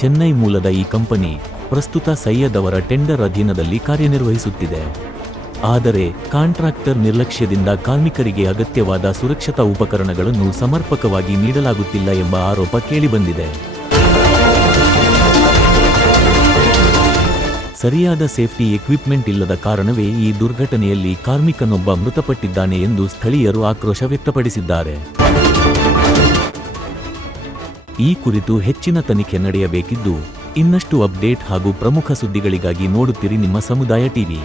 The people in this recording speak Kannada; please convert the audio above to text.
ಚೆನ್ನೈ ಮೂಲದ ಈ ಕಂಪನಿ ಪ್ರಸ್ತುತ ಸೈಯದ್ ಅವರ ಟೆಂಡರ್ ಅಧೀನದಲ್ಲಿ ಕಾರ್ಯನಿರ್ವಹಿಸುತ್ತಿದೆ. ಆದರೆ ಕಾಂಟ್ರಾಕ್ಟರ್ ನಿರ್ಲಕ್ಷ್ಯದಿಂದ ಕಾರ್ಮಿಕರಿಗೆ ಅಗತ್ಯವಾದ ಸುರಕ್ಷತಾ ಉಪಕರಣಗಳನ್ನು ಸಮರ್ಪಕವಾಗಿ ನೀಡಲಾಗುತ್ತಿಲ್ಲ ಎಂಬ ಆರೋಪ ಕೇಳಿಬಂದಿದೆ. ಸರಿಯಾದ ಸೇಫ್ಟಿ ಎಕ್ವಿಪ್ಮೆಂಟ್ ಇಲ್ಲದ ಕಾರಣವೇ ಈ ದುರ್ಘಟನೆಯಲ್ಲಿ ಕಾರ್ಮಿಕನೊಬ್ಬ ಮೃತಪಟ್ಟಿದ್ದಾನೆ ಎಂದು ಸ್ಥಳೀಯರು ಆಕ್ರೋಶ ವ್ಯಕ್ತಪಡಿಸಿದ್ದಾರೆ. ಈ ಕುರಿತು ಹೆಚ್ಚಿನ ತನಿಖೆ ನಡೆಯಬೇಕಿದ್ದು, ಇನ್ನಷ್ಟು ಅಪ್ಡೇಟ್ ಹಾಗೂ ಪ್ರಮುಖ ಸುದ್ದಿಗಳಿಗಾಗಿ ನೋಡುತ್ತಿರಿ ನಿಮ್ಮ ಸಮುದಾಯ ಟಿವಿ.